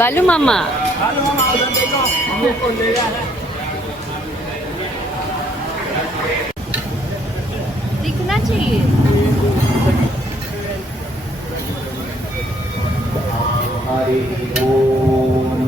बालू मामा दिखना चाहिए। हरि ओम।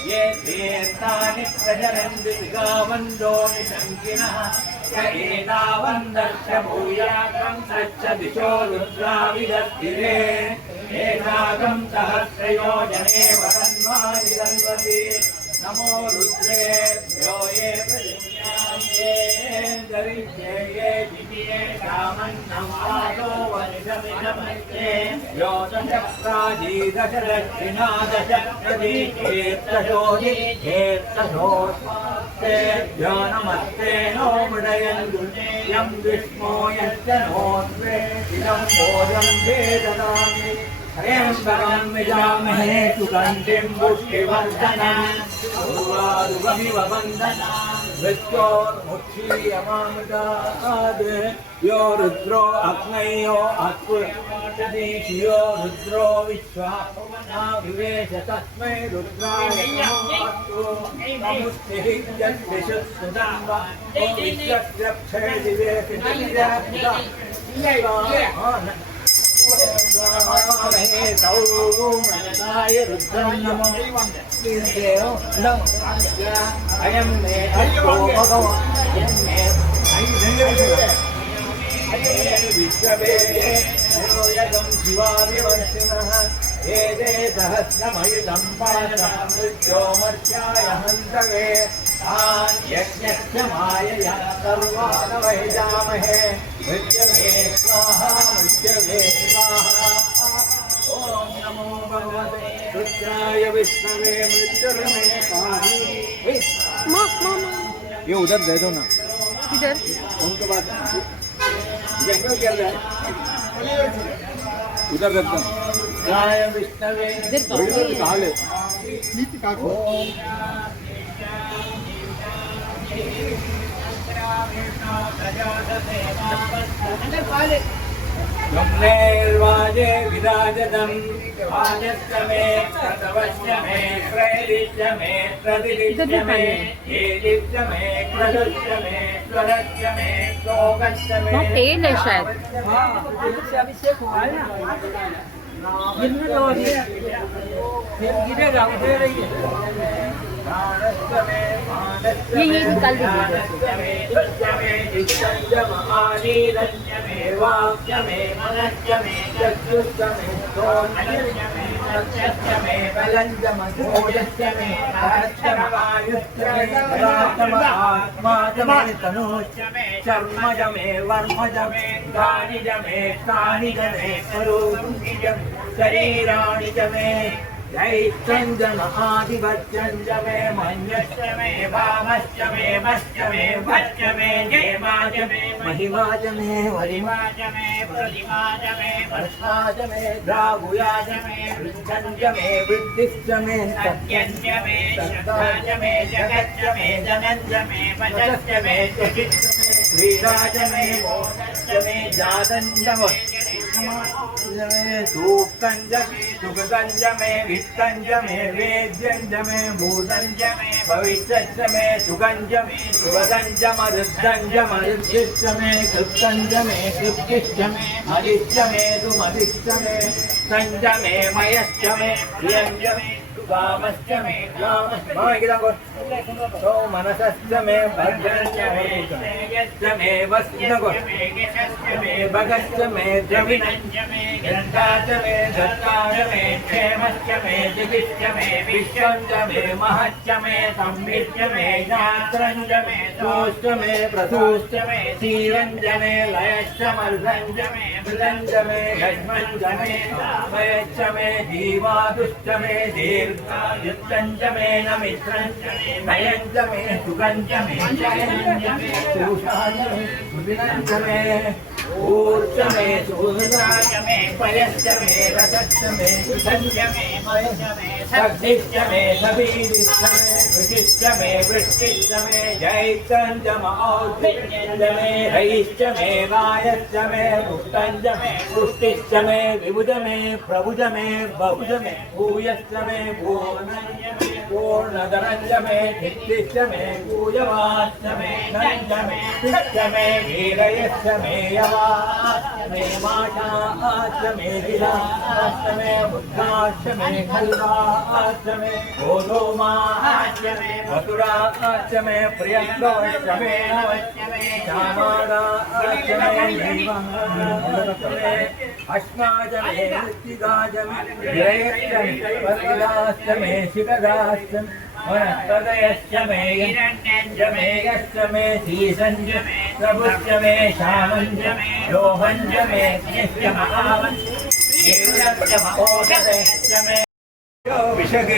ये तीर्थानि प्रचरन्ति गावन्दो निशङ्किनः एतावन्दर्श भूयाकं सच्च दिशो रुद्राविदस्तिरे एकाकं सहस्रयोजने वसन्मानिदन्वति नमो रुद्रेभ्यो ये प्रजन्यान्येन्दरिष्ये ये दिव्ये कामन्नं आदो वनिषमिषमस्ते यो दशप्राजीदशदक्षिणा दशप्रदीक्षेत्तशोधिक्षेत्तशोस्तेभ्यो नमस्ते नो मृडयन्तु यं विष्णो यश्च नोऽन्वे इदं भोजं वेददामि हरेऽम्बरं विजामहे सुगन्धिं पुष्टिवर्धनम् उर्वारुकमिव वन्दना मृत्योर्मुक्षीयमामृताद् यो रुद्रो अग्नयो अक्वदीशयो रुद्रो विश्वापमना विवेश तस्मै रुद्राय नमुस्ते यद्विशुद्धं विश्वक्षे मनसाय रुद्रं नमो अयं मे अस्तो भगवान् विश्ववे यगं शिवादिवर्षिणः एते सहस्रमयुतं पाशं मृत्योमर्त्याय हन्तवे यज्ञस्य मायया सर्वान् वैजामहे मृत्यवे स्वाहा मृत्यवे स्वाहा ॐ नमो भगवते रुद्राय विष्णवे मृत्युर्मे पाहि। ये उधर दे दो ना, इधर उनके बाद क्या कर रहा है उधर रख दो। रुद्राय विष्णवे काले नीति काको ब्रह्मेर्वाजे विराजतं वाजस्य मे प्रतवस्य मे त्रैदिश्य मे प्रतिदिश्य मे एदिश्य मे क्रतुश्य मे स्वरस्य मे श्लोकस्य मे तेल है शायद। अभिषेक हुआ है ना, जिनमें तो गिरेगा उधर रही है। ये निकाल दीजिए। वाक्य में मनस्य में चक्षुष में सत्यस्य मे बलञ्जमोजस्य मे सहस्य वायुश्च मे रातम आत्मा च मे तनुश्च मे शर्मज मे वर्मज मे गानि च मे स्थानि च मे स्वरूपि च शरीराणि च मे जैश्चन्द्रम आदिवच्यञ्च मे मन्यश्च मे वामश्च मे मश्च मे भच्च मे जेमा च मे महिमा च मे वरिमा च मे प्रतिमा च मे वर्षा च मे द्रागुया च मे वृद्धञ्च मे वृद्धिश्च मे सत्यञ्च मे श्रद्धा च मे जगच्च मे जनञ्च मे वचश्च मे तुषिश्च मे क्रीडा च मे मोदश्च मे जातञ्च मे सूक्तञ्च मे सुखगञ्च मे वित्तञ्च मे वेद्यञ्च मे भूतञ्च मे भविष्यच्च मे सुगञ्च मे सुवदञ्च मरुद्धञ्च मरुद्धिश्च मे कृत्तञ्च मे कृत्तिश्च मे मदिश्च मे सुमदिश्च मे सञ्च मे मयश्च मे प्रियञ्च मे कामश्च मे सो मनसश्च मे भद्रश्च मे यश्च मे वस्नगो मे भगश्च मे द्रविणञ्च मे गन्धा च मे दत्ता च मे क्षेमश्च मे दिविश्च मे विश्वञ्च मे महच्च मे संविश्च मे यात्रञ्च मे सोश्च मे प्रसूश्च मे क्षीरञ्च मे लयश्च मर्दञ्च मे मृदञ्च मे घस्मञ्च मे मयश्च मे जीवादुश्च मे दीर्घायुक्तञ्च मे नमित्रञ्च मे नयञ्च मे सुगञ्च मे जयञ्च मे सुषाञ्च मे सुदिनञ्च मे ऊर्च मे सुहृदाय मे पयश्च मे रसश्च मे कृतञ्च मे मयश्च मे सब्धिश्च मे सबीरिश्च मे वृषिश्च मे वृष्टिश्च मे जैत्रञ्च मौद्रिञ्च मे रयिश्च मे वायश्च मे मुक्तञ्च मे पुष्टिश्च मे विबुध मे प्रभुज मे बहुज मे भूयश्च मे पूर्णञ्च मे पूर्णधनञ्च मे धिक्तिश्च मे पूयवाश्च मे नञ्च मे तिश्च मे वीरयश्च मे यवाश्च मे माषाश्च मे गिराश्च मे बुद्धाश्च मे खल्वाश्च मे गोधूमाश्च मे मथुराश्च मे प्रियङ्गवश्च मे नवश्च मे श्यामादाश्च मे जीवाश्च मे अश्माच मे मृत्तिकाच मे गिरयश्च मे वरदाश्च मे शिखदाश्च वनस्पतयश्च मे हिरण्यञ्च मे यश्च मे शीशञ्च मे प्रभुश्च मे श्यामञ्च मे लोहञ्च मे यश्च महावञ्च महोदयश्च मे विषग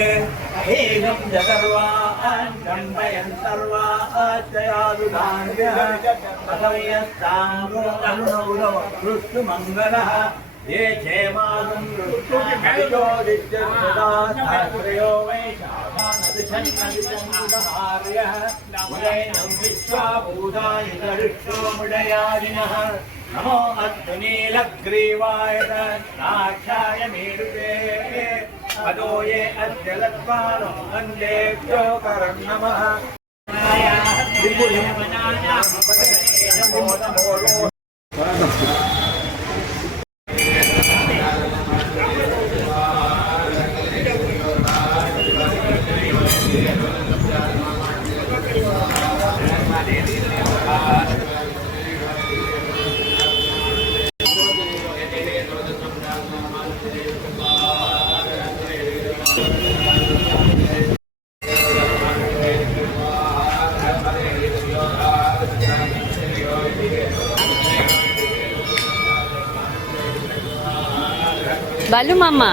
एवं च सर्वान् कम्पयन् सर्वाश्चयादुदान्यः असंयस्तां मङ्गलः ये क्षेमागं ऋतुर्योदित्यश्रयो वैशाखानदिशन्नदिशन्नुदहार्यः मुदैनं विश्वाभूतानि तरुक्षो मुडयादिनः नमो अस्तुनीलग्रीवाय साक्षाय मेरुते पदो ये अद्य लक्ष्माणो वन्देभ्यो करं नमः बालू मामा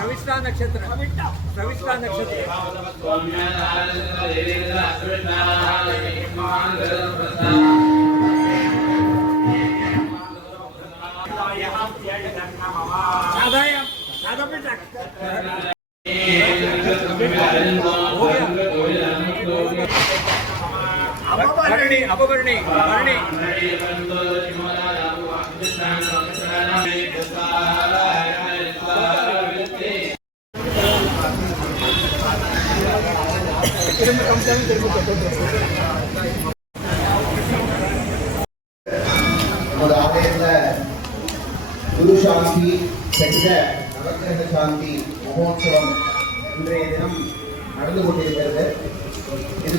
सविस्ता नक्षत्र अपवर्णी நமது ஆலயத்தில் குரு சாந்தி பெற்ற நவக்கிரக சாந்தி மகோத்சவம் இன்றைய தினம் நடந்து கொண்டிருக்கிறது. இது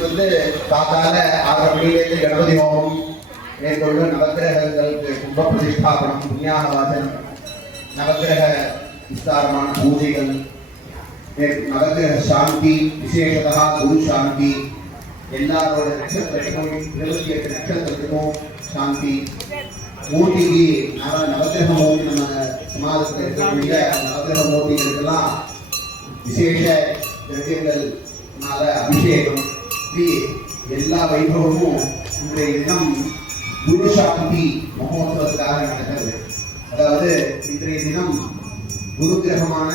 காத்தால 6:30 மணியிலிருந்து கணபதி ஹோமம் மேற்கொண்டு நவக்கிரகங்களுக்கு கும்ப பிரதிஷ்டாபனம், புண்ணியாக வாசனம், நவக்கிரக விஸ்தாரமான பூஜைகள், நவக்கிரக சாந்தி, விசேஷதா குரு சாந்தி, எல்லாரோட நட்சத்திரத்துக்கும் 28 நட்சத்திரத்துக்கும் சாந்தி, மூர்த்திக்கு நவக்கிரக மூர்த்தி நம்ம சமாதத்தில் இருக்கக்கூடிய நவக்கிரக மூர்த்திகளுக்கெல்லாம் விசேஷ திரவியங்கள்னால அபிஷேகம், இப்படி எல்லா வைபவமும் இன்றைய தினம் குரு சாந்தி மகோத்சவத்துக்காக நடக்கிறது. அதாவது இன்றைய தினம் குரு கிரகமான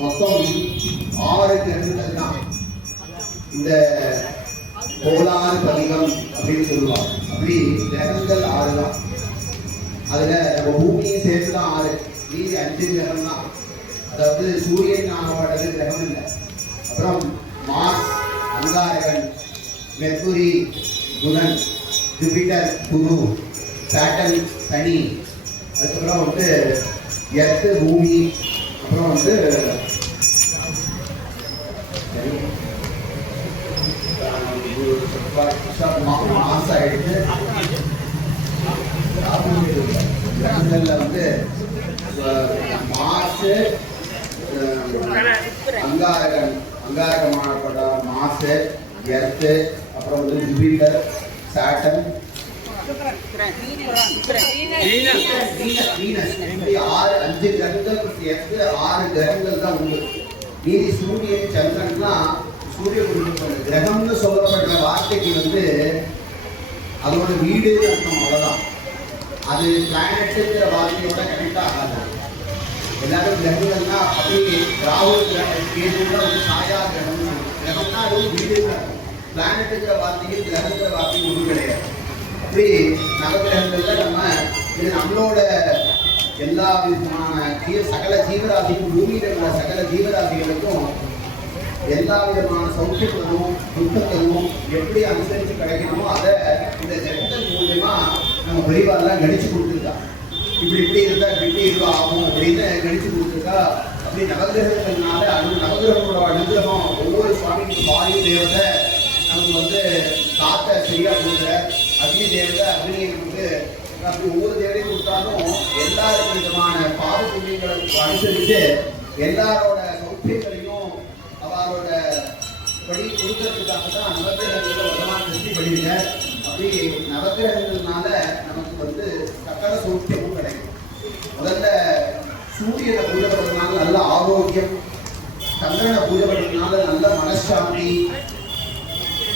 மொத்தம் 6 கிரகங்கள் தான் இந்த கோளாறு பதிகம் அப்படின்னு சொல்லுவாங்க. அப்படி கிரகங்கள் 6 தான். அதுல நம்ம பூமியும் சேர்த்து தான் 6, மீதி 5 கிரகம் தான். அதாவது சூரியன் ஆனவாடது கிரகம் இல்லை. அப்புறம் மார்ஸ், அங்காரகன், மெர்க்குரி, புதன், ஜூபிட்டர், குரு, சாட்டன், சனி, அதுக்கப்புறம் எர்த்து, பூமி, அப்புறம் மாசம் ஆயிடுச்சு. கிரகங்கள்ல மாசு, அங்காரகமானப்பட்ட மாசு, எர்த்து, அப்புறம் ஜூபிட்டர், சாட்டன், 5 கிரகங்கள் சேர்த்து 6 கிரகங்கள் தான் உண்டு. மீதி சூரியன், சந்திரன்லாம் சூரிய கிரகம்னு சொல்லப்படுற வார்த்தைக்கு அதோட வீடு அர்த்தம், அவ்வளவுதான். அது பிளானட்டுங்கிற வார்த்தையோட கனெக்ட் ஆகாது. எல்லாரும் கிரகங்கள்னா அப்படியே ராகு கிரகம், சாயா கிரகம், கிரகம்னா அது வீடு. பிளானட்டுங்கிற வார்த்தைக்கு கிரகங்கிற வார்த்தைக்கு ஒன்றும் கிடையாது. அப்படி நவகிரகங்கள்ல இது நம்மளோட எல்லா விதமான சகல ஜீவராசிக்கும், பூமியில உள்ள சகல ஜீவராசிகளுக்கும் எல்லா விதமான சௌக்கியங்களும் துக்கங்களும் எப்படி அனுசரித்து கிடைக்கணுமோ அதை இந்த கிரகங்கள் மூலமா நம்ம பெரியவாரெல்லாம் கணிச்சு கொடுத்துருக்கா. இப்படி இருந்தா இப்படி ஆகும் அப்படின்னு கணிச்சு கொடுத்துருக்கா. அப்படி நவகிரகங்கள்னால நவகிரகங்களோட அனுகிரகம் ஒவ்வொரு சுவாமிக்கும் வாயு தேவதை நமக்கு காத்த சரியா கொடுக்குற, அக்னி தேவதை அக்னியை அப்படி ஒவ்வொரு தேவதையும் கொடுத்தாலும் எல்லா விதமான பாவ புண்ணியங்களை அனுசரித்து எல்லாரோட சௌக்கியங்களையும் அவரோட படி கொடுக்கறதுக்காக தான் நவகிரகங்களோட வருமான திருஷ்டி படிங்க. அப்படி நவகிரகங்கள்னால நமக்கு சக்கர சௌக்கியமும் கிடைக்கும். முதல்ல சூரியனை பூஜை பண்ணுறதுனால நல்ல ஆரோக்கியம், சந்திரனை பூஜை பண்ணுறதுனால நல்ல மனசாந்தி,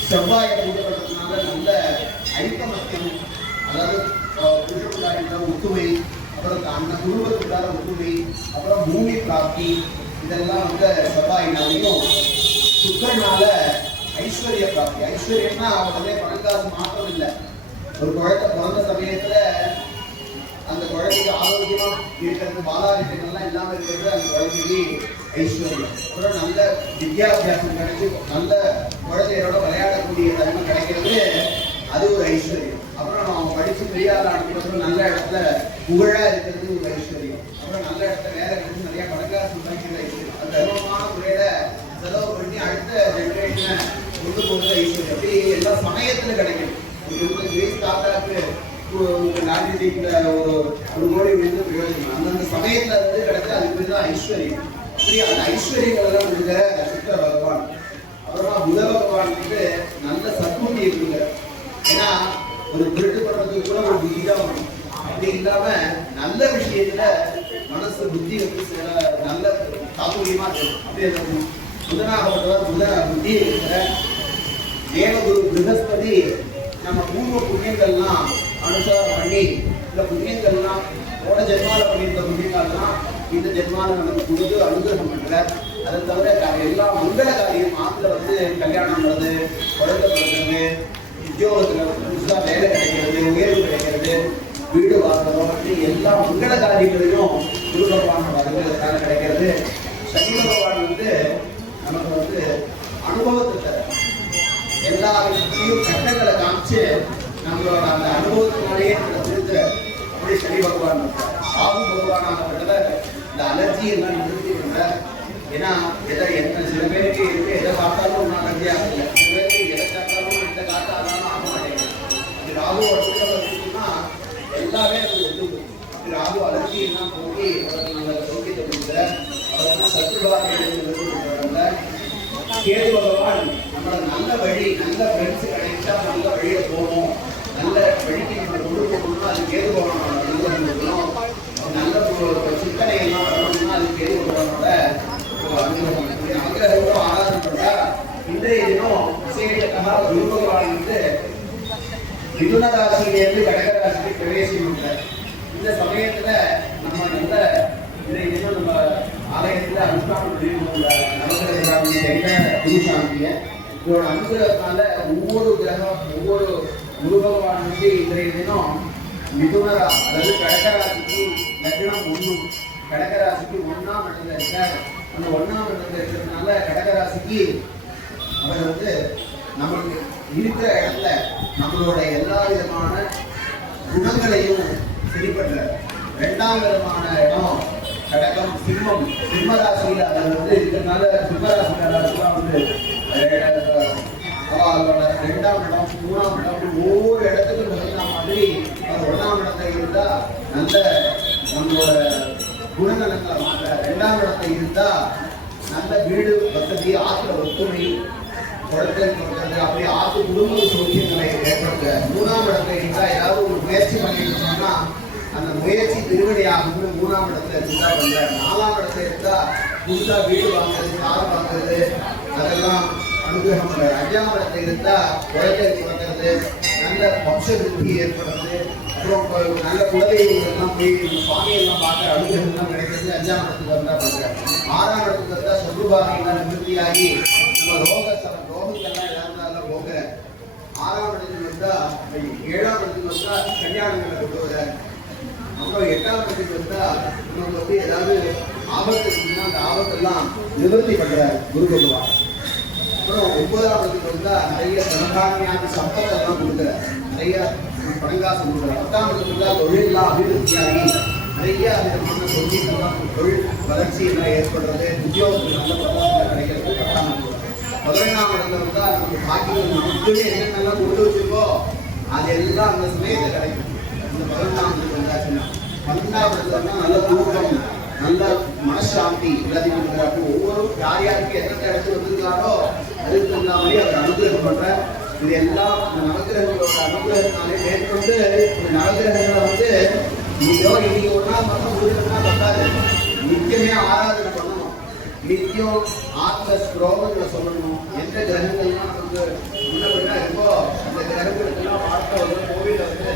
செவ்வாயை பூஜை பண்ணுறதுனால நல்ல ஐக்கமத்தியம், அதாவது புருஷனுக்கான ஒத்துமை, அப்புறம் அந்த குடும்பத்துக்கான ஒத்துமை, அப்புறம் பூமி பிராப்தி, இதெல்லாம் செவ்வாயினாலையும். சுக்கரனால ஐஸ்வர்ய பிராப்தி. ஐஸ்வர்யம்னா உடனே பணக்காசு மாற்றம் இல்லை. ஒரு குழந்தை பிறந்த சமயத்துல அந்த குழந்தைக்கு ஆரோக்கியமா இருக்கிறது, பாலாரிட்டங்கள்லாம் இல்லாம இருக்கிறது அந்த குழந்தைக்கு ஐஸ்வர்யம். அப்புறம் நல்ல வித்யாபியாசம் கிடைச்சி நல்ல குழந்தையோட விளையாடக்கூடிய தன்மை கிடைக்கிறது அது ஒரு ஐஸ்வர்யம். அப்புறம் நம்ம படிச்சு பெரியார் ஆனதுக்கு நல்ல இடத்துல புகழா இருக்கிறது ஒரு ஐஸ்வர்யம். அப்புறம் நல்ல இடத்துல வேலை கிடைச்சு நிறைய பணக்காசு சம்பாதிக்கிற ஐஸ்வர்யம். அது தர்மமான முறையில செலவு பண்ணி அடுத்த ஜெனரேஷனை கொண்டு போகிற ஐஸ்வர்யம். அப்படி எல்லா சமயத்துல கிடைக்கும். கிரீஸ் தாத்தாக்கு லாண்ட்ரி சீட்ல ஒரு கோடி விழுந்து பிரயோஜனம். அந்தந்த சமயத்துல இருந்து கிடைச்சா அதுக்கு பேர் தான் ஐஸ்வர்யம். அப்படி அந்த ஐஸ்வர்யங்கள் எல்லாம் கொடுக்குற சுக்கர பகவான். அப்புறமா புத பகவான் வந்து நல்ல சத்புத்தியை கொடுக்குற. ஏன்னா ஒரு திருட்டு பண்றதுக்கு கூட ஒரு புத்தி தான் வரும். அப்படி இல்லாம நல்ல விஷயத்துல மனசு புத்தி வந்து சில நல்ல தாத்பரியமா இருக்கும். அப்படி அந்த புதனாகப்பட்டவர் புத புத்தி இருக்கிற தேவகுரு ப்ரஹஸ்பதி நம்ம பூர்வ புண்ணியங்கள்லாம் அனுசாரம் பண்ணி இந்த புண்ணியங்கள்லாம் போன ஜென்மால பண்ணியிருந்த புண்ணியங்கள்லாம் இந்த ஜென்மால நமக்கு கொடுத்து அனுகிரகம் பண்ற. அதை தவிர எல்லா மங்கள காரியம் ஆத்துல வந்து கல்யாணம் பண்ணுறது, குழந்தை பிறக்கிறது, உத்தியோகத்துல புதுசாக வேலை கிடைக்கிறது, உயர்வு கிடைக்கிறது, வீடு வாங்குறோம், அப்படி எல்லா மங்கள காரியங்களையும் குரு பகவான் வருகிறதுனால கிடைக்கிறது. சனி பகவான் வந்து நமக்கு வந்து அனுபவத்தை தர எல்லா விஷயத்தையும் கட்டங்களை காமிச்சு நம்மளோட அந்த அனுபவத்தினாலேயே திருத்துற. அப்படி சனி பகவான் ராகு பகவானாகப்பட்டத இந்த அலர்ஜி எல்லாம் நிறுத்தி பண்ற. ஏன்னா சில பேருக்கு இருக்கு எதை பார்த்தாலும் ஒன்றும் அலர்ஜி ஆகல, சில பேருக்கு எதை பார்த்தாலும் எந்த காத்தாலும் ஆக மாட்டேங்குது. இது ராகு ஒட்டுன்னா எல்லாமே நமக்கு ஒத்துக்கும். ராகு அலர்ஜி எல்லாம் போக்கி நல்ல சௌக்கியத்தை கொடுக்குற. அவர்தான் சத்துருவாங்க. கேது பகவான் நம்மளோட நல்ல வழி, நல்ல ஃப்ரெண்ட்ஸ் கிடைச்சா நல்ல வழியில போகணும், நல்ல வழிக்கு நம்ம கொண்டு போகணும்னா அது கேது பகவானோட அனுகிரகம். நல்ல சிந்தனை எல்லாம் வரணும்னா அது கேது பகவானோட அனுகிரகம். அனுகிரகம் ஆராதனை பண்ணா இன்றைய தினம் விசேஷமாக குரு பகவான் வந்து மிதுன ராசியிலிருந்து கடக ராசிக்கு பிரவேசம் பண்றார். இந்த சமயத்துல நம்ம நல்ல இன்றைய தினம் நம்ம ஆலயத்துல அனுஷ்டானம் குருசாந்திய இதோட அனுகிரகத்தால ஒவ்வொரு கிரகம் ஒவ்வொரு குரு பகவான் வந்து இன்றைய தினம் மிதுனரா அதாவது கடகராசிக்கு லக்னம் 1, கடகராசிக்கு 1ஆம் இடத்துல இருக்க. அந்த 1ஆம் இடத்துல இருக்கிறதுனால கடகராசிக்கு அவர் வந்து நமக்கு இருக்கிற இடத்துல நம்மளோட எல்லா விதமான குணங்களையும் சரிபடுற. 2ஆம் விதமான இடம் கடகம் சிம்மம். சிம்ம ராசியில அதை வந்து இருக்கிறதுனால சிம்மராசிக்காரர்கள்லாம் வந்து அவங்களோட 2ஆம் இடம் 3ஆம் இடம் ஒவ்வொரு இடத்துக்கும் தகுந்த மாதிரி 1ஆம் இடத்துல இருந்தா நல்ல நம்மளோட குணநலங்களை மாற்ற, 2ஆம் இடத்துல இருந்தா நல்ல வீடு வசதி, ஆற்றுல ஒத்துமை, குழந்தை கொடுக்கிறது, அப்படி ஆற்று குடும்ப சௌக்கியங்களை ஏற்படுத்த. 3ஆம் இடத்துல இருந்தா ஏதாவது ஒரு முயற்சி பண்ணிட்டு சொன்னா அந்த முயற்சி திருவினையாகும்னு 3ஆம் இடத்துல இருந்தா வந்த. 4ஆம் இடத்துல இருந்தா புதுசா வீடு வாங்குறது, கார் வாங்குறது, அதெல்லாம் அனுகிரகம் பண்றாரு. 5ஆம் இடத்துல இருந்தா குழந்தை பிறக்கிறது, நல்ல வம்ச விருத்தி ஏற்படுறது, அப்புறம் நல்ல குலதெய்வங்கள்லாம் போய் சுவாமியெல்லாம் பார்க்குற அனுகிரகம்லாம் கிடைக்கிறது 5ஆம் இடத்துல இருந்தா பண்றாரு. 6ஆம் இடத்துல இருந்தா சொத்துபாகையெல்லாம் நிவர்த்தியாகி நம்ம ரோகங்கள்லாம் எல்லாரும் போகிற. 6ஆம் இடத்துல இருந்தா 7ஆம் இடத்துல வந்தா கல்யாணங்களை கொண்டு வர. அப்புறம் 8ஆம் இடத்துக்கு வந்தா நமக்கு வந்து ஏதாவது ஆபத்து இருக்குன்னா அந்த ஆபத்தெல்லாம் நிவர்த்தி பண்றாரு குரு பகவான். அப்புறம் 9ஆம் இடத்துக்கு வந்தா நிறைய சமகாமியான சம்பத்தெல்லாம் கொடுக்குறாரு, நிறைய பணங்காசு கொடுக்குறாரு. 10ஆம் இடத்துக்கு வந்தா தொழிலெல்லாம் அபிவிருத்தியாகி நிறைய விதமான தொழில்கள்லாம் தொழில் வளர்ச்சி எல்லாம் ஏற்படுறது, உத்தியோகத்துக்கு நல்ல பதவிகள் கிடைக்கிறது 10ஆம் இடத்துல. 11ஆம் இடத்துல வந்தா நமக்கு பாக்கியம் நமக்குன்னு என்னென்னலாம் கொடுத்து வச்சிருக்கோ அதெல்லாம் அந்த சமயத்தில் கிடைக்கும். இந்த 11ஆம் இடத்துல வந்தாச்சுன்னா 12ஆம் இடத்துல நல்ல தூக்கம், நல்ல மனசாந்தி எல்லாத்தையும் கொடுக்குறாரு. ஒவ்வொரு யார் யாருக்கு எந்தெந்த இடத்துல வந்திருக்காரோ அதுக்கு தகுந்த மாதிரி அவர் அனுகிரகம் பண்ற. இது எல்லாம் இந்த நவகிரகங்களோட அனுகிரகத்தினாலே மேற்கொண்டு இந்த நவகிரகங்களை வந்து இன்னைக்கு ஒரு நாள் மட்டும் கொடுக்கணும்னா பத்தாது, நித்தியமே ஆராதனை பண்ணணும். நித்தியம் ஆத்ம ஸ்லோகங்களை சொல்லணும். எந்த கிரகங்கள்லாம் நமக்கு முன்னப்படினா இருக்கோ அந்த கிரகங்களுக்கெல்லாம் வாழ்க்கை வந்து கோவில வந்து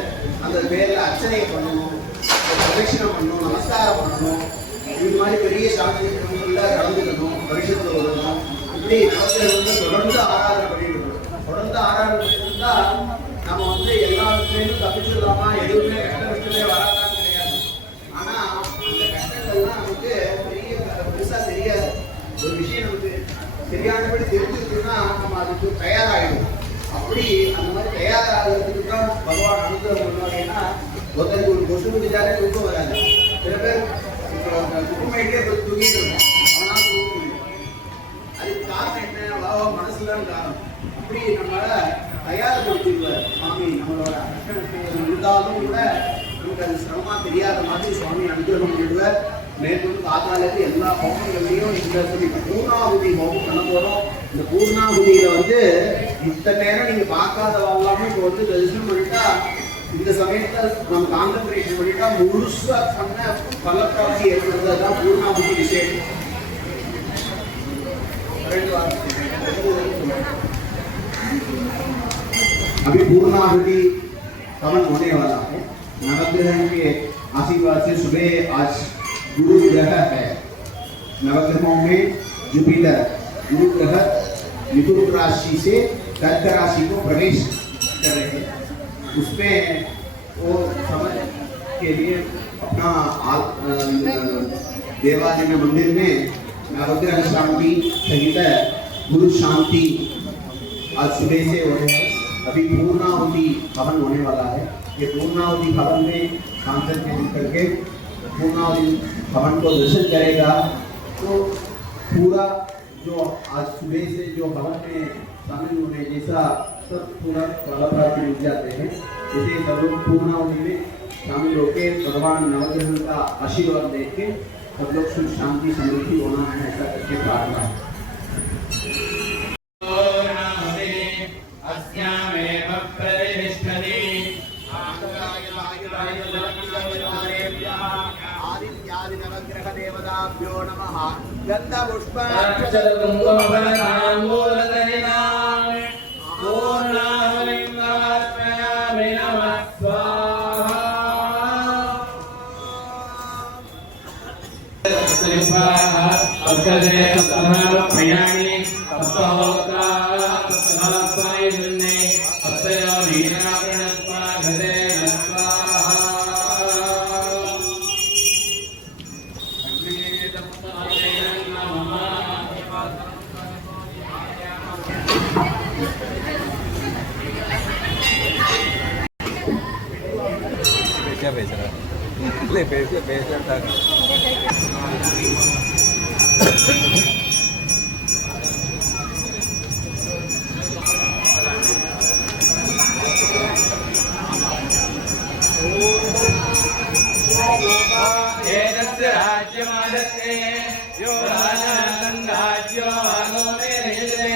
அந்த பேர்ல அர்ச்சனை பண்ணணும், பிரதட்சணம் பண்ணணும், நமஸ்காரம் பண்ணணும். இது மாதிரி பெரிய சாந்தி கலந்துக்கணும், பரிசுத்த வரணும். இப்படி நமக்கு தொடர்ந்து ஆராதனை பண்ணிட்டு இருக்கணும். தொடர்ந்து ஆராதனை பண்ணிட்டு இருந்தா நம்ம வந்து எல்லா விஷயத்தையும் தப்பிச்சிடலாமா, எதுவுமே கஷ்ட விஷயமே வராதான்னு கிடையாது. ஆனா அந்த கஷ்டங்கள்லாம் நமக்கு பெருசா தெரியாது. ஒரு விஷயம் நமக்கு சரியானபடி தெரிஞ்சிருக்குன்னா நம்ம அதுக்கு தயாராகிடும். அப்படி அந்த மாதிரி தயாராகிறதுக்கு தான் பகவான் அனுகிரகம் பண்ணுவாங்கன்னா ஒருத்தருக்கு ஒரு கொசு முடிஞ்சாலே தூக்கம் வராது. சில பேர் இப்போ குப்பையிலே போய் தூங்கிட்டு இருக்கும், அவனால் தூக்க முடியும். அதுக்கு காரணம் என்ன? மனசுதான் காரணம். அப்படி நம்மள தயார்படுத்திடுவார் சுவாமி. நம்மளோட கஷ்டம் இருந்தாலும் கூட நமக்கு அது சிரமமா தெரியாத மாதிரி சுவாமி அனுகிரகம் பண்ணிடுவார். மேற்கொண்டு காத்தாலேருந்து எல்லா ஹோமங்கள்லையும் இந்த பூர்ணாகுதி ஹோமம் பண்ண போகிறோம். இந்த பூர்ணாகுதியில் வந்து இத்தனை நேரம் நீங்கள் பார்க்காதவாங்களாமே இப்போ வந்து தரிசனம் பண்ணிட்டா, இந்த சமயத்தில் நம்ம கான்சன்ட்ரேஷன் பண்ணிட்டா முழுசாக பண்ண பலப்பிராப்தி ஏற்படுறது தான் பூர்ணாகுதி விசேஷம். 2 வாரம் अभी पूर्णाहुति हवन होने वाला है। नवग्रह के आशीर्वाद से सुबह आज गुरु ग्रह है। नवग्रहों में जुपिटर गुरु ग्रह मिथुन राशि से कर्क राशि को प्रवेश कर रहे हैं। उसमें वो समझ के लिए अपना देवालय में मंदिर में नवग्रह शांति सहित गुरु शांति आज सुबह से हो रहे हैं। अभी पूर्णाहुति हवन होने वाला है। ये पूर्णाहुति हवन में कॉन्सेंट्रेट करके पूर्णाहुति हवन को दर्शन करेगा तो पूरा जो आज सुबह से जो हवन में शामिल होने जैसा सब पूरा फलप्राप्ति मिल जाते हैं। इसे सब लोग पूर्णाहुति में शामिल होकर भगवान नवग्रह का आशीर्वाद देख के सब लोग सुख शांति समृद्धि होना है ऐसा करके प्रार्थना है। देवताभ्यो नमः। गन्धपुष्पाक्षरकुङ्कुमफलताम्बूलदयिनां पूर्णाहुतिं नमः स्वाहा। अग्रे तत्समर्पयामि तत्सहोत्राः तत्समास्वाय दुन्ने तत्सयो नीनाप्रणत्वा घरे नत्वाः। क्या बेच रहा है? ले बेच रहा था। राज्यमादत्ते यो राजो आलोमेरे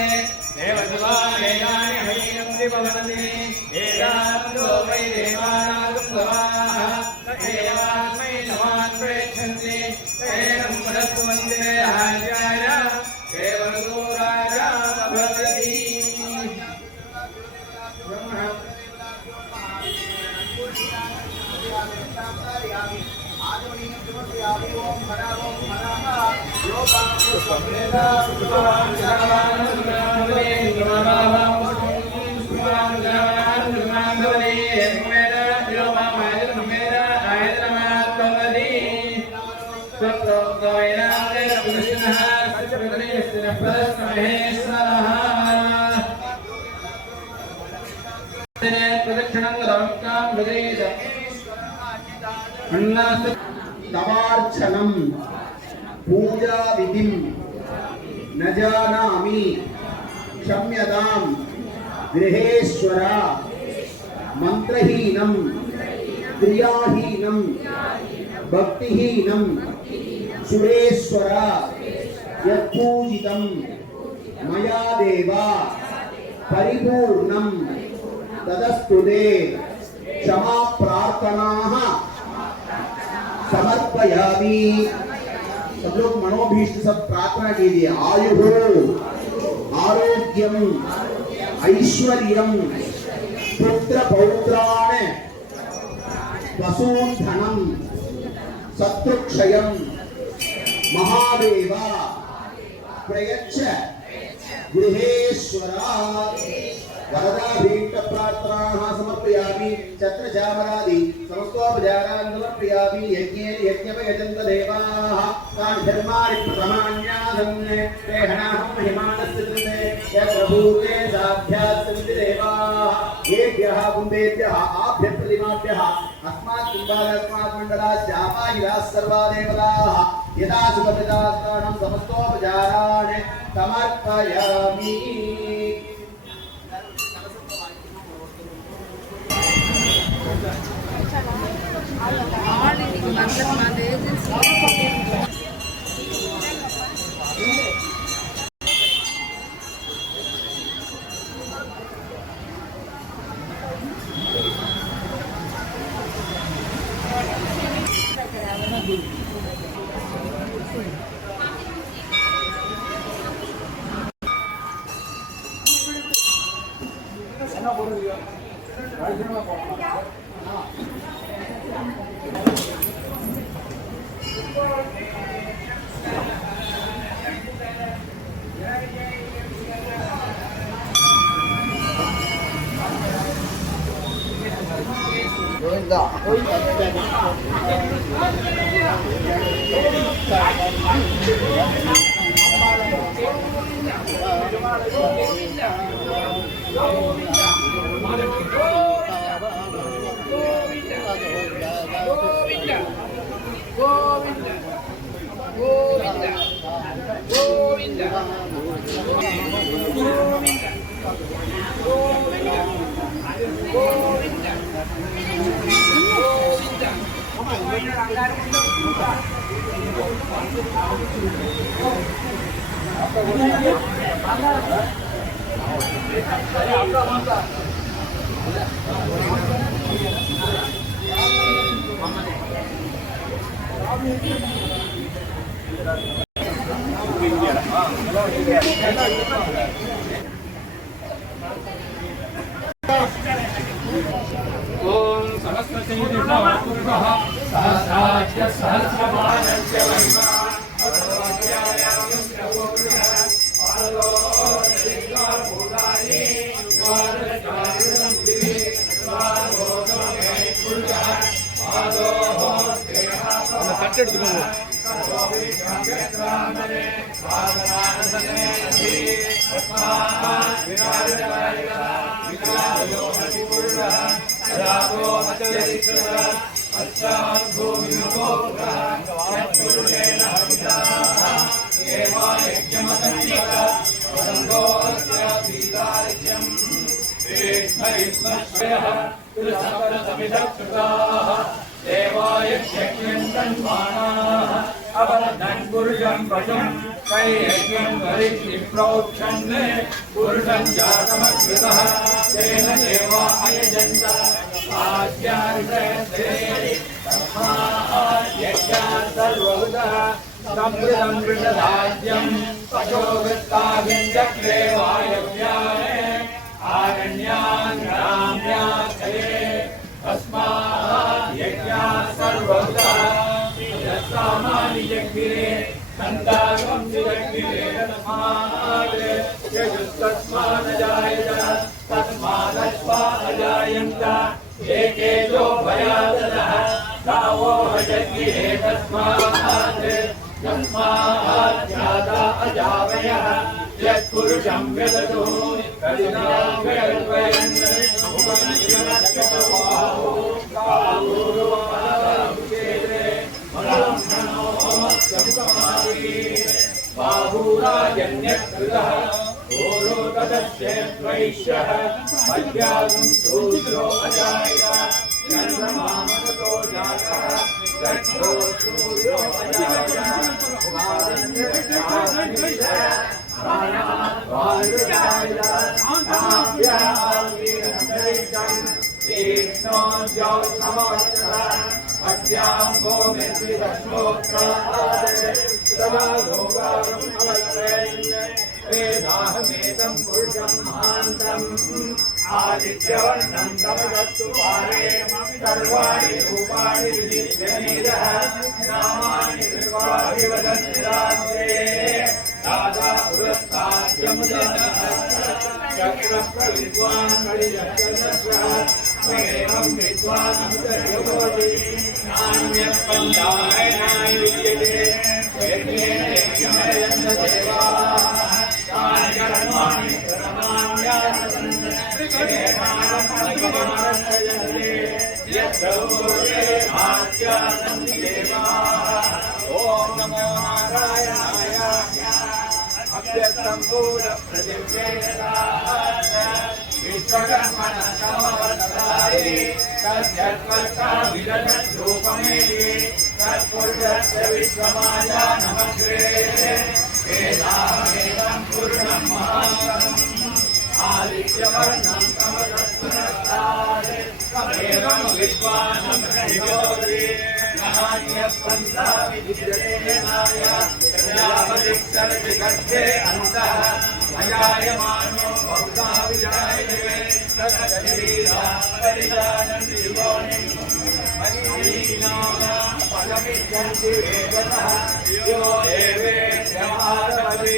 देवदेवानि हयं दिववनति एकान्तो वै देवानागं भवाः देवास्मै नमान् प्रेक्षन्ति तेनं पुनस्वन्दे राज्याय देवगुराय भवति। तवार्चनम पूजा विधिम न जानामि क्षम्यताम गृहेश्वरा मंत्रहीनम क्रियाहीनम भक्तिहीनम सुरेश्वरा यत्पूजितम मया देवा परिपूर्णम तदस्तुते क्षमा प्रार्थनाः समर्पयामि। सब लोग मनोभीष्ट सब प्रार्थना कीजिए। आयु आरोग्यम ऐश्वर्यम पुत्र पौत्राण वसून धनम शत्रुक्षयम महादेवा प्रयच्छ गृहेश्वरा। वरदाभीष्ट प्रार्थनाः समर्पयामि। छत्र चामरादि समस्तोपचारान् समर्पयामि। यज्ञे यज्ञपयजन्त देवाः तान् धर्माणि प्रथमान्यासन् ते हनाहं महिमानस्य कृते यत् प्रभूते साध्यात् सन्ति देवाः येभ्यः कुम्भेभ्यः आभ्यप्रतिमाभ्यः अस्मात् कुम्भादस्मात् मण्डलास्यापाहिलाः सर्वा देवताः यदा सुखपितास्तानं समस्तोपचारान् समर्पयामि। ओम समस्त पुरुषः सहस्राज्य सहस्रमानस्य महिमा पुरुषं पशुं कैयज्ञं वरिष्ठिप्रोक्षन् पुरुषं जातमकृतः तेन देवा अयजन्त आद्यार्षयते तस्मात् यज्ञात् सर्वभूतः समृद्धं वृषधाज्यं पशोवृत्ताभिञ्चक्रे वायव्याय आरण्यान् ग्राम्याच्छये तस्मात् यज्ञात् सर्वभूतः सामानि जग्गिरे सन्तागं जग्गिरे तस्मात् यजुस्तस्मात् अजायत तस्मादश्वा अजायन्त एकेजो भयादः गावो जग्गिरे तस्मात् जाता अजावयः यत्पुरुषं व्यदतु कलिनाभयद्वयन् बाहुराजन्यकृतः ओरोदस्यैष्यः मध्यागं शूद्रो अजायत चन्द्रमामतो जातः दक्षो शूद्रो अद्यां वेदाहमेतं पुरुषं महान्तम् आदित्यवर्णं तमदस्तु पारे सर्वाणि रूपाणि विदित्यनीरः नामानि विश्वानि वदन्ति रात्रे दादा पुरस्ताद्यमुदः चक्रप्रविद्वान् कलिजगन्नस्रः एवं विद्वान् अमुदयोगोति नान्यस्पन्दायनाय विद्यते यज्ञेन यज्ञमयन्न देवाः तानि कर्माणि परमान्यासन् ओम नमो नारायणाय अभ्यर्थं भूतप्रतिवेदाय विश्वकर्मणः समवर्ताय तस्यत्वत्ताविदधरूपमेति तत्पुरुषस्य विश्वमाया नमस्ते वेदावेदं पूर्णं महान्तम् आदित्यवर्णं तमसत्पुरस्तात् तमेवं विद्वानं प्रयोजये नान्यपन्था विद्यतेनाय प्रजापतिश्चरति अन्तः अजायमानो बहुधा विजायते तत्शरीरा परिजानन्ति योनिं पदमिच्छन्ति वेदतः यो देवेन्द्रमाधवति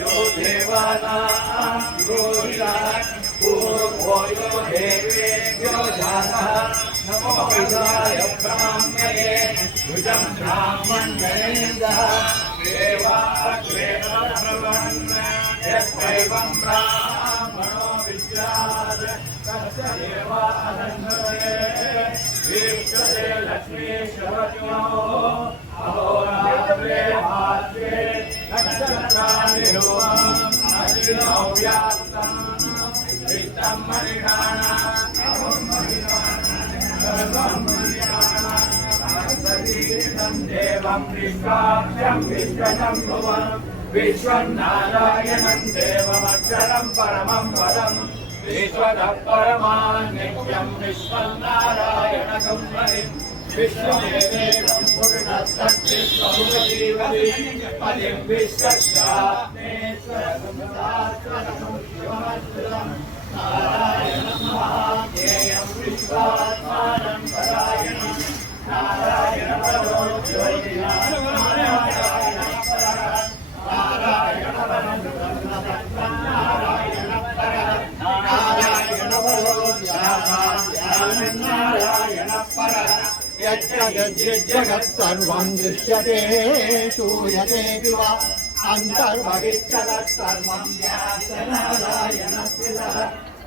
यो देवानां गोविदात् पूर्वो यो देवेभ्यो जातः नमो विदाय ब्राह्मणे भुजं ब्राह्मणेन्द्रः देवाग्रेवन् यस्वैवं ब्राह्मणो विद्यात् तस्य देवानन्दते वीक्षते लक्ष्मीश्वरज्ञो अहोरात्रे मात्रे नक्षत्रानिरूपम् अग्निनो व्याप्तं वित्तं मणिनाना देवं विश्वाख्यं विश्वशम्भुवं विश्वं नारायणं देवमक्षरं परमं पदं विश्वतः परमान् नित्यं विश्वं नारायणकं हरिं विश्वमेवेदं पुरुषस्तद्विश्वमुपजीवति पदिं विश्वस्यात्मेश्वरं शिवमच्युतं नारायणं महाज्ञेयं विश्वात्मानं परायणं नारायणपरो जगत् सर्वं दृश्यते श्रूयते वा अन्तर्बहिर्जगत् सर्वं व्यासनारायणस्य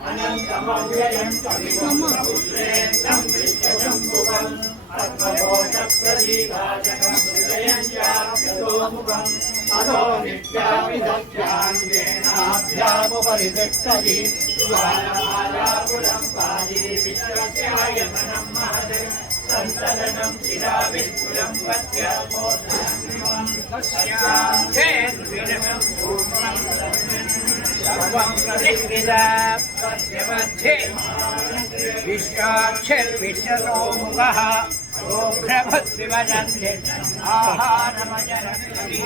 अनन्तमव्ययं कविपुत्रेन्द्रं विश्वशम्भुवं तत्त्वकोशप्रतीकाशकं हृदयं चाप्यतोमुखम् अधो नित्यामिदस्याङ्गेनाभ्यामुपरि तिष्ठति ज्वालमालाकुलं पादि विश्वस्यायतनं महते सन्ततं शिलाविस्फुलं पत्यमोदनं तस्यां चेद्विरमं पूर्णं सर्वं प्रतिष्ठिता तस्य मध्ये विश्वाक्षर्विश्वतोमुखः ओघ्रभद्विवदन्ति आहारमजरन्ति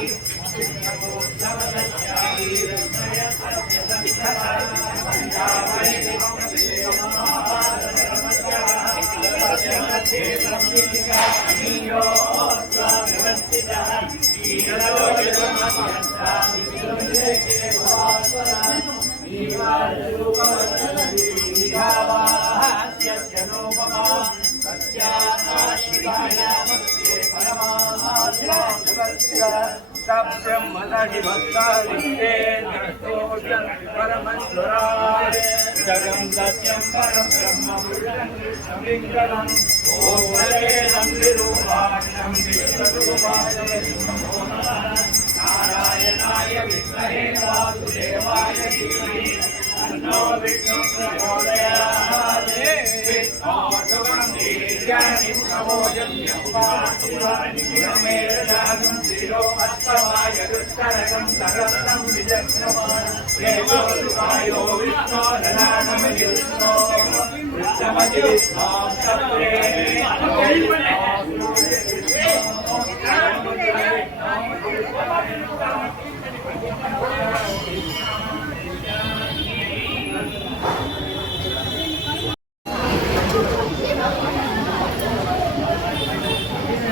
जगं सत्यं परं ब्रह्म पुरुषं ओम विरूपाक्षं विश्वरूपाय नारायणाय विद्महे वासुदेवाय धीमहि तन्नो विष्णुः प्रचोदयात् विष्णोर्भुवं दीर्घानिं प्रमोदन्यं पार्थिवानिमेरजागं शिरोमस्तमाय दुष्करकं सरस्तं विजग्नमानं देवोरुपायो विष्णो ददानमयुष्णो वृक्षमति विष्णो सत्रे